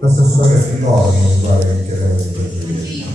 L'assessore Finora non guarda che chiedeva di intervenire.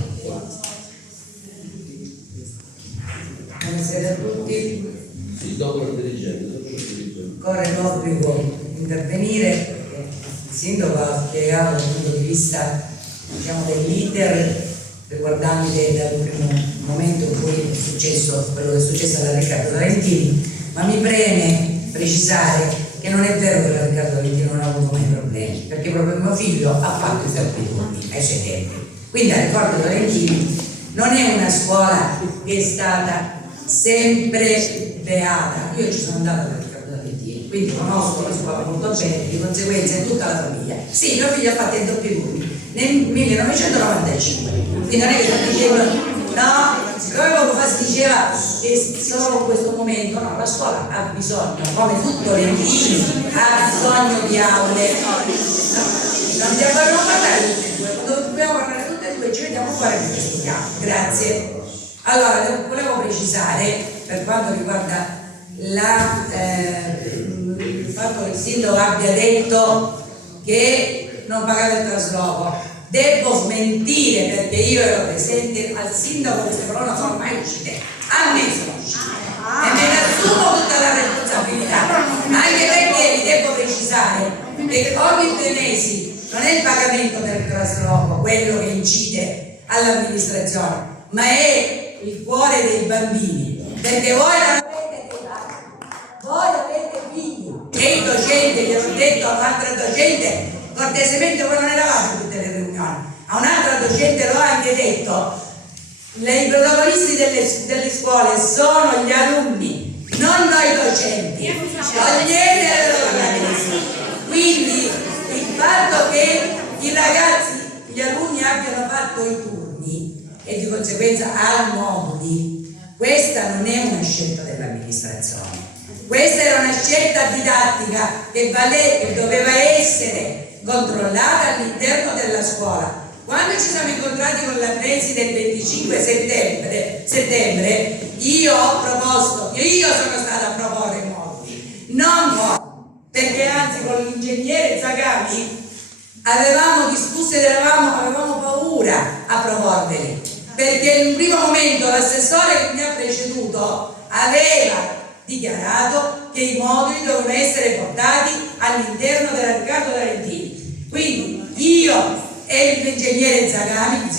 Buonasera a tutti. Sì, dopo il dirigente. Corre l'obbligo di intervenire perché il sindaco ha spiegato dal punto di vista, diciamo, dei leader riguardante dal primo momento in cui è successo quello che è successo alla Riccardo Valentini, ma mi preme precisare che non è vero che la Riccardo Valentini non ha avuto mai problemi, perché proprio mio figlio ha fatto i fermi turni ai suoi tempi. Quindi la Riccardo Valentini non è una scuola che è stata sempre beata. Io ci sono andata per Riccardo Valentini, quindi conosco la scuola molto bene, di conseguenza in tutta la famiglia. Sì, mio figlio ha fatto i doppi turni nel 1995, quindi non è che sto dicendo, no, proprio come si diceva che solo in questo momento, no, la scuola ha bisogno, come tutto Valentini, ha bisogno di aule. Non dobbiamo parlare tutte e due, quando dobbiamo parlare tutte e due ci vediamo fuori che ci studiamo. Grazie. Allora, volevo precisare, per quanto riguarda il fatto che il sindaco abbia detto che non pagava il trasloco, devo smentire perché io ero presente al sindaco, queste parole non sono mai uscite, a me sono uscite e me ne assumo tutta la responsabilità, anche perché vi devo precisare che ogni 3 mesi non è il pagamento del trasloco quello che incide all'amministrazione, ma è il cuore dei bambini, perché voi non avete dei bambini, voi avete figli e il docente, che ho detto a un'altra docente, cortesemente voi non eravate a tutte le riunioni, a un'altra docente l'ho anche detto, i protagonisti delle scuole sono gli alunni, non noi docenti, togliete le ragazzi. Quindi il fatto che i ragazzi, gli alunni abbiano fatto i turni e di conseguenza a moduli, questa non è una scelta dell'amministrazione, questa era una scelta didattica che doveva essere controllata all'interno della scuola. Quando ci siamo incontrati con la preside del 25 settembre, io sono stata a proporre i moduli, non voi, perché anzi con l'ingegnere Zagami avevamo discusso ed avevamo paura a proporveli, perché in un primo momento l'assessore che mi ha preceduto aveva dichiarato che i moduli dovevano essere portati all'interno della Riccardo Valentini. Quindi io e l'ingegnere Zagami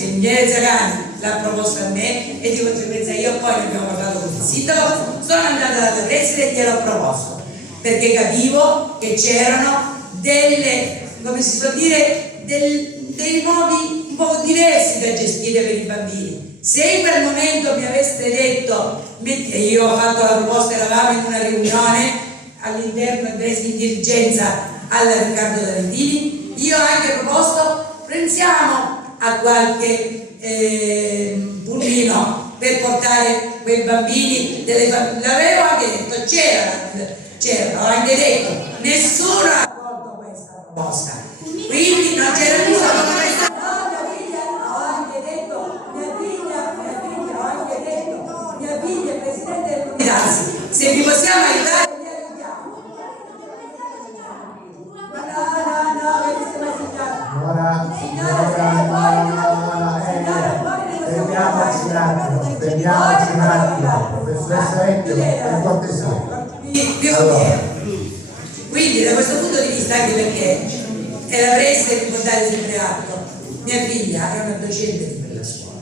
l'ha proposto a me e di conseguenza io poi ne abbiamo parlato con il sindaco, sono andata dalla preside e gliel'ho proposto, perché capivo che c'erano delle, come si può dire, dei modi un po' diversi da gestire per i bambini. Se in quel momento mi aveste detto, io ho fatto la proposta, eravamo in una riunione all'interno di dirigenza alla Riccardo Valentini, io ho anche proposto, pensiamo a qualche pulmino per portare quei bambini l'avevo anche detto, c'era, ho anche detto, nessuno ha accolto questa proposta, quindi non c'era bisogno di questa. Se vi possiamo aiutare, vi aiutiamo. Fermiamoci un attimo, professoressa Ettimo, per cortesia. Quindi da questo punto di vista, anche perché è la preside che può dare sempre atto, mia figlia è una docente di quella scuola,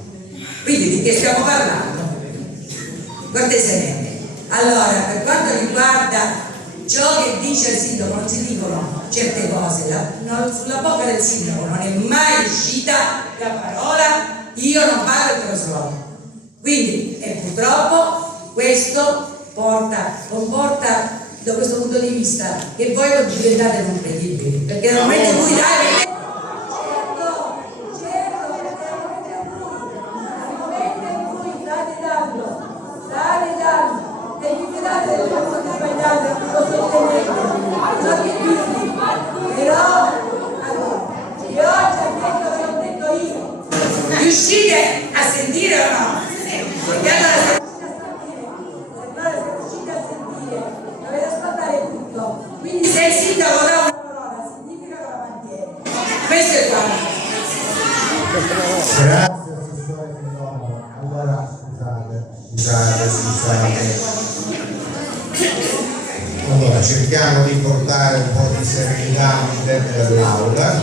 quindi di che stiamo parlando? Cortesemente. Allora, per quanto riguarda ciò che dice il sindaco, non si dicono certe cose, sulla bocca del sindaco non è mai uscita la parola io non pago il trasloco. Quindi, e purtroppo questo comporta da questo punto di vista che voi diventate non credibili, perché nel momento in cui dai e vi fidate delle persone sbagliate, lo sostenete, però io oggi ho detto che ho detto io, riuscite a sentire o no? Perché allora se riuscite a sentire dovete ascoltare tutto, quindi se il sindaco dà una parola significa che la mantiene, questo è quanto. Grazie assessore Filippo. Allora scusate. Allora cerchiamo di portare un po' di serenità all'interno dell'aula.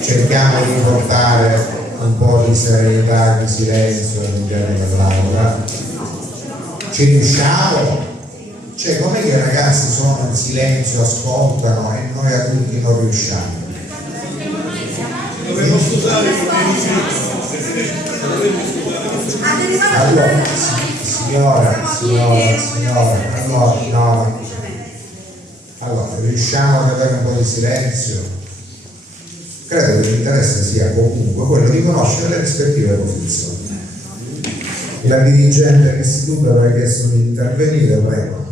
Cerchiamo di portare un po' di serenità e di silenzio all'interno dell'aula. Ci riusciamo? Cioè, com'è che i ragazzi sono in silenzio, ascoltano e noi adulti non riusciamo? Dovremmo scusare Allora, signora, allora, riusciamo ad avere un po' di silenzio? Credo che l'interesse sia comunque quello di conoscere le rispettive posizioni. La dirigente dell'istituto aveva chiesto di intervenire, prego.